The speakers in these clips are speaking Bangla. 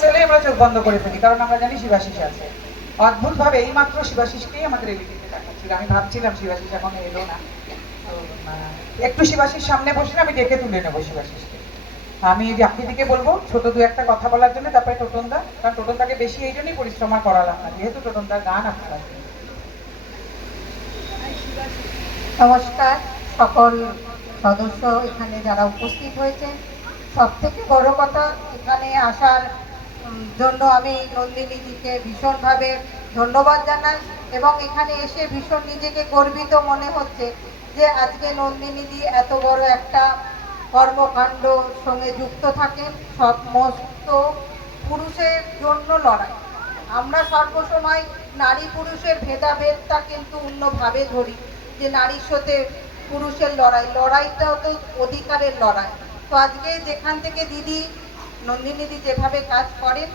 ছেলে আমরা চোখ বন্ধ করে ফেলি, কারণ আমরা জানি শিবাশিস আছে। অদ্ভুত ভাবে এই মাত্র শিবাশিসকেই আমাদের এবিটিতে দেখাচ্ছিল। আমি ভাবছিলাম শিবাশিস এখন এলো না। একটু শিবাশিস সামনে বসে আমি ডেকে তুলে নেব শিবাশিসকে। আমি জাকৃতিকে বলব, ছোট দু একটা কথা বলার জন্য, তারপরে টোটনদা, কারণ টোটনদাকে বেশি এই জন্যই পরিশ্রম আর করালাম না, যেহেতু টোটনদার গান আপনারা। নমস্কার, সকল সদস্য এখানে যারা উপস্থিত হয়েছেন সব থেকে বড় কথা এখানে আসার জন্য আমি নন্দিনীজিকে ভীষণভাবে ধন্যবাদ জানাই এবং এখানে এসে ভীষণ নিজেকে গর্বিত মনে হচ্ছে যে আজকে নন্দিনীদি এত বড় একটা কর্মকাণ্ড সঙ্গে যুক্ত থাকেন। সমস্ত পুরুষের জন্য লড়াই। আমরা সর্বসময় নারী পুরুষের ভেদাভেদটা কিন্তু অন্যভাবে ধরি যে নারীর সাথে পুরুষের লড়াই। লড়াইটাও তো অধিকারের লড়াই। তো আজকে যেখান থেকে দিদি নন্দিনীদি যেভাবে কাজ করেন,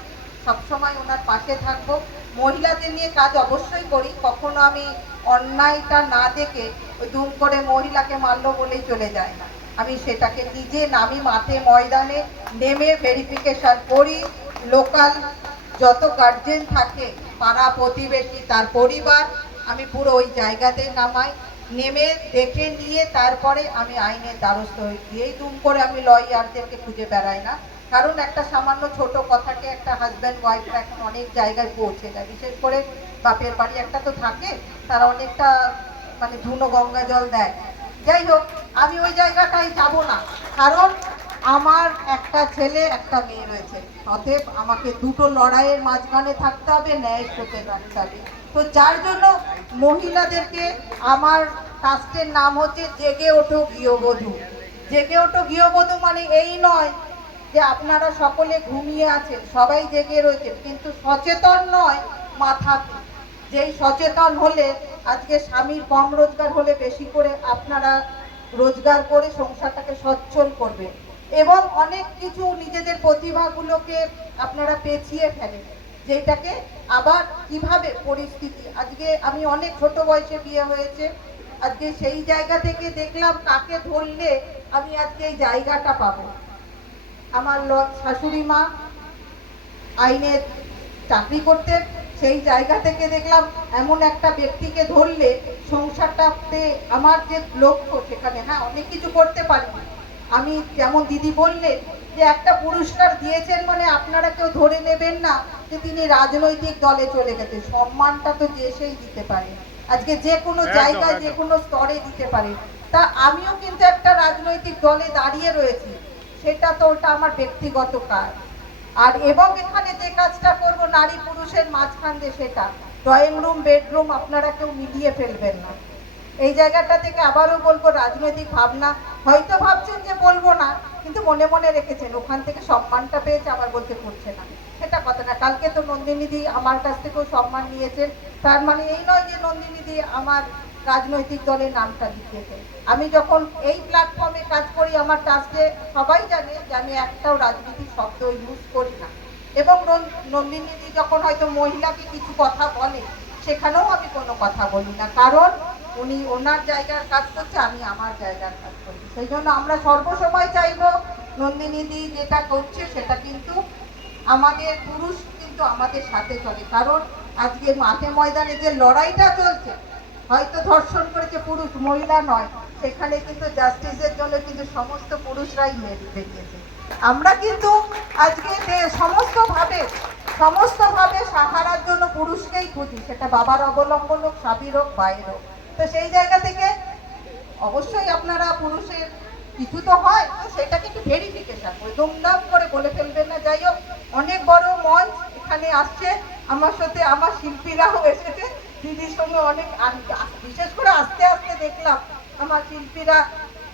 সবসময় ওনার পাশে থাকব। মহিলাদের নিয়ে কাজ অবশ্যই করি, কখনো আমি অন্যায়টা না দেখে ওই দুম করে মহিলাকে মারলো বলেই চলে যায় না। আমি সেটাকে নিজে নামি মাঠে, ময়দানে নেমে ভেরিফিকেশন করি লোকাল যত গার্জেন থাকে, পাড়া প্রতিবেশী, তার পরিবার, আমি পুরো ওই জায়গাতে নামাই, নেমে দেখে নিয়ে তারপরে আমি আইনের দ্বারস্থ হই। দিয়েই দুম করে আমি লয়ারদেরকে খুঁজে বেড়াই না। কারণ একটা সামান্য ছোট কথাকে একটা হাজব্যান্ড ওয়াইফরা এখন অনেক জায়গায় পৌঁছে যায়। বিশেষ করে বাপের বাড়ি একটা তো থাকে, তারা অনেকটা মানে ধুনো গঙ্গা জল দেয়। যাই হোক, আমি ওই জায়গাটায় যাব না, কারণ আমার একটা ছেলে, একটা মেয়ে রয়েছে। অতএব আমাকে দুটো লড়াইয়ের মাঝখানে থাকতে হবে ন্যায় সত্যে রাখতে হবে। তো যার জন্য মহিলাদেরকে আমার কাস্টের নাম হচ্ছে জেগে ওঠো গৃহবধূ। জেগে ওঠো গৃহবধূ মানে এই নয় যে আপনারা সকলে ঘুমিয়ে আছেন, সবাই জেগে রয়েছেন, কিন্তু সচেতন নয় মাথা যেই সচেতন হলে আজকে স্বামীর কম রোজগার হলে বেশি করে আপনারা রোজগার করে সংসারটাকে সচ্ছল করবেন। এবং অনেক কিছু নিজেদের প্রতিভাগুলোকে আপনারা পেঁচিয়ে ফেলেন, যেটাকে আবার কীভাবে পরিস্থিতি, আজকে আমি অনেক ছোট বয়সে বিয়ে হয়েছে, আজকে সেই জায়গা থেকে দেখলাম কাকে ধরলে আমি আজকে এই জায়গাটা পাবো। আমার ল- শাশুড়ি মা আইনের চাকরি করতে সেই জায়গা থেকে দেখলাম এমন একটা ব্যক্তিকে ধরলে সংসারটাতে আমার যে লক্ষ্য সেখানে হ্যাঁ অনেক কিছু করতে পারি আমি যেমন দিদি বললেন যে একটা পুরস্কার দিয়েছেন মানে আপনারা কেউ ধরে নেবেন না যে তিনি রাজনৈতিক দলে চলে গেছে সম্মানটা তো যে সেই দিতে পারে। আজকে যে কোনো জায়গায়। যে কোনো স্তরে দিতে পারে। তা আমিও কিন্তু একটা রাজনৈতিক দলে দাঁড়িয়ে রয়েছি। সেটা তো ওটা আমার ব্যক্তিগত কাজ। আর এবং এখানে যে কাজটা করব, নারী পুরুষের মাঝখান দিয়ে সেটা। ড্রয়িং রুম, বেডরুম, আপনারা কেউ মিলিয়ে ফেলবেন না। এই জায়গাটা থেকে আবারও বলব, রাজনৈতিক ভাবনা। হয়তো ভাবছেন যে বলব না, কিন্তু মনে মনে রেখেছেন, ওখান থেকে সম্মানটা পেয়েছে, আবার বলতে করছে না। সেটা কথা না কালকে তো নন্দিনীদি আমার কাছ থেকেও সম্মান নিয়েছেন। তার মানে এই নয় যে নন্দিনীদি আমার রাজনৈতিক দলের নামটা লিখিয়েছেন আমি যখন এই প্ল্যাটফর্মে কাজ করি, আমার টাস্কে সবাই জানে যে আমি একটাও রাজনীতির শব্দ ইউজ করি না। এবং নন্দিনীদি যখন হয়তো মহিলাকে কিছু কথা বলে, সেখানেও আমি কোনো কথা বলি না। কারণ উনি ওনার জায়গার কাজ করছে, আমি আমার জায়গার কাজ করছি। সেই জন্য আমরা সর্বসময় চাইব নন্দিনীদি যেটা করছে, সেটা কিন্তু আমাদের পুরুষ কিন্তু আমাদের সাথে চলে। কারণ আজকে মাঠে ময়দানে যে লড়াইটা চলছে হয়তো ধর্ষণ করেছে পুরুষ, মহিলা নয়। সেখানে কিন্তু জাস্টিসের জন্য কিন্তু সমস্ত পুরুষরাই মেরে- বেরিয়েছে আমরা কিন্তু আজকে সমস্তভাবে সমস্তভাবে সাহারার জন্য পুরুষকেই খুঁজি, সেটা বাবার অবলম্বন হোক, স্বামীর হোক ভাইয়ের হোক। তো সেই জায়গা থেকে অবশ্যই আপনারা পুরুষের, কিছু তো হয়, তো সেটাকে একটু ভেরিফিকেশন ওই দুমদাম করে বলে ফেলবেন না। যাই হোক, অনেক বড় মঞ্চ এখানে আসছে। আমার সাথে আমার শিল্পীরাও এসেছে। দিদির সঙ্গে অনেক বিশেষ করে আস্তে আস্তে দেখলাম আমার শিল্পীরা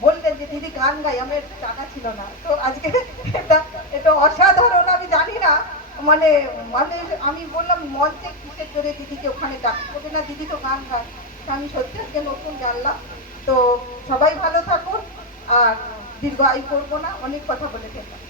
বললেন যে, দিদি, গান গাই, আমার জানা ছিল না। তো আজকে এটা এটা অসাধারণ, আমি জানি না। মানে মানে আমি বললাম, মঞ্চে কিসের করে দিদিকে ওখানে ডাকতে না, দিদি তো গান গায়। আমি সত্যি আজকে নতুন জানলাম। তো সবাই ভালো থাকুন, আর দীর্ঘ আয়ু করব না, অনেক কথা বলে ফেললাম।